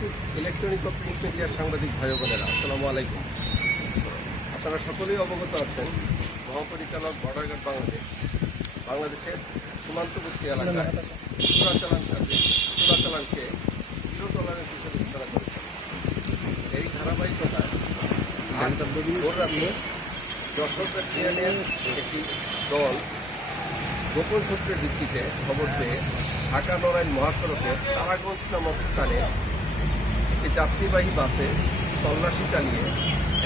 উপস্থিত ইলেকট্রনিক ও প্রিন্ট মিডিয়ার সাংবাদিক ভাই বোনেরা, আসসালামু আলাইকুম। আপনারা সকলেই অবগত আছেন, মহাপরিচালক বর্ডার গার্ড বাংলাদেশের সীমান্তবর্তী এলাকায় চোরাচালানকে জিরো টলারেন্স হিসেবে ঘোষণা করেছেন। এই ধারাবাহিকতায় আজ ভোর রাতে যশোর ব্যাটালিয়নের একটি দল গোপন সূত্রের ভিত্তিতে খবর পেয়ে ঢাকা নড়াইল মহাসড়কের তারাগঞ্জ নামক স্থানে একটি যাত্রীবাহী বাসে তল্লাশি চালিয়ে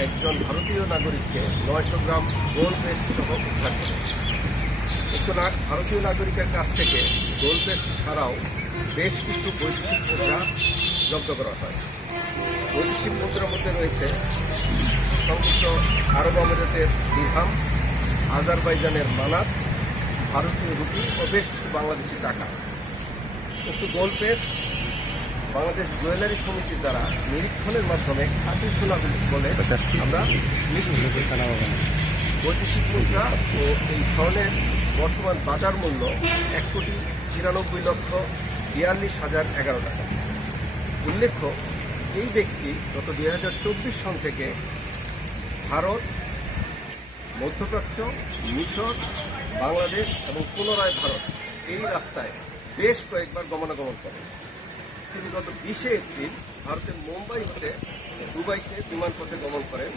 একজন ভারতীয় নাগরিককে 900 গ্রাম গোল্ড পেস্ট সহ উদ্ধার করে। উক্ত ভারতীয় নাগরিকের কাছ থেকে গোল্ড পেস্ট ছাড়াও বেশ কিছু বৈদেশিক মুদ্রা জব্দ করা হয়। বৈদেশিক মুদ্রার মধ্যে রয়েছে সংযুক্ত আরব আমিরাতের দিরহাম, আজারবাইজানের মানাত, ভারতীয় রুপি ও বেশ কিছু বাংলাদেশি টাকা। উক্ত গোল্ড পেস্ট বাংলাদেশ জুয়েলারি সমিতির দ্বারা নিরীক্ষণের মাধ্যমে খাঁটি সোনা বলে আমরা নিশ্চিত। বৈদেশিক মুদ্রা ও এই স্বর্ণের বর্তমান বাজার মূল্য 1,94,42,11 টাকা। উল্লেখ্য, এই ব্যক্তি গত 2024 সন থেকে ভারত, মধ্যপ্রাচ্য, মিশর, বাংলাদেশ এবং পুনরায় ভারত এই রাস্তায় বেশ কয়েকবার গমনাগমন করেন। তিনি গত 20 এপ্রিল ভারতের মুম্বাই হতে দুবাইতে বিমানপথে গমন করেন।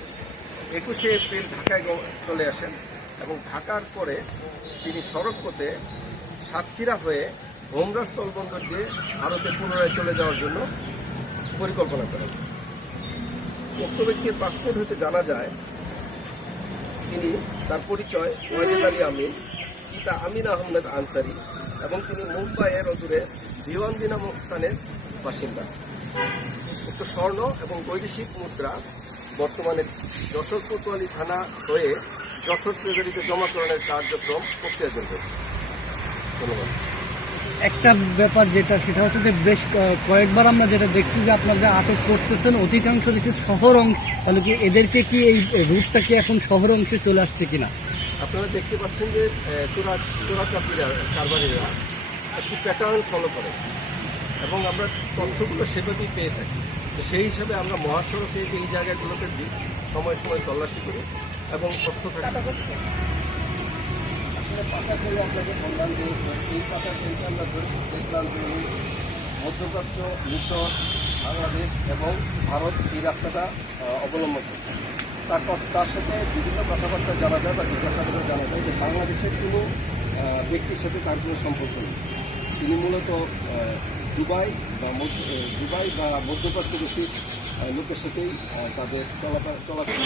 21 এপ্রিল ঢাকায় চলে আসেন এবং ঢাকার পরে তিনি সড়কপথে সাতক্ষীরা হয়ে ভোমরা স্থলবন্দর দিয়ে ভারতে পুনরায় চলে যাওয়ার জন্য পরিকল্পনা করেন। উক্ত ব্যক্তির পাসপোর্ট হতে জানা যায় তিনি তার পরিচয় ওয়াজেদ আলী আমিন, পিতা আমিন আহমেদ আনসারি এবং তিনি মুম্বাইয়ের অদূরে ভিওয়ান্দি নামক স্থানের বাসিন্দা। উক্ত স্বর্ণ এবং বৈদেশিক মুদ্রা বর্তমানে যশোর কোতোয়ালি থানা হয়ে যশোর ট্রেজারিতে জমাকরণের কার্যক্রম প্রক্রিয়াধীন রয়েছে। ধন্যবাদ। একটা ব্যাপার সেটা হচ্ছে যে বেশ কয়েকবার আমরা যেটা দেখছি যে আপনারা আটক করতেছেন অধিকাংশ দেখছি শহর অংশ, তাহলে কি এদেরকে কি এই রুটটা কি এখন শহর অংশে চলে আসছে কিনা? আপনারা দেখতে পাচ্ছেন যে কারবারিরা একটি প্যাটার্ন ফলো করে এবং আমরা তথ্যগুলো সেভাবেই পেয়ে থাকি। তো সেই হিসাবে আমরা মহাসড়কে এই জায়গাগুলোতে সময় সময় তল্লাশি করি এবং তথ্য থাকি। আসলে পাচার করে আপনাকে বললাম যে এই পাচার থেকে আমরা দেখলাম যে মধ্যপ্রাচ্য, মিশর, বাংলাদেশ এবং ভারত এই রাস্তাটা অবলম্বন করছে। তার সাথে বিভিন্ন কথাবার্তা জানা যায় বা জিজ্ঞাসাবাদে জানা যায় যে বাংলাদেশের কোনো ব্যক্তির সাথে তার কোনো সম্পর্ক নেই। তিনি মূলত দুবাই বা মধ্যপ্রাচ্য বিশেষ লোকের সাথেই তাদের চলাফেরা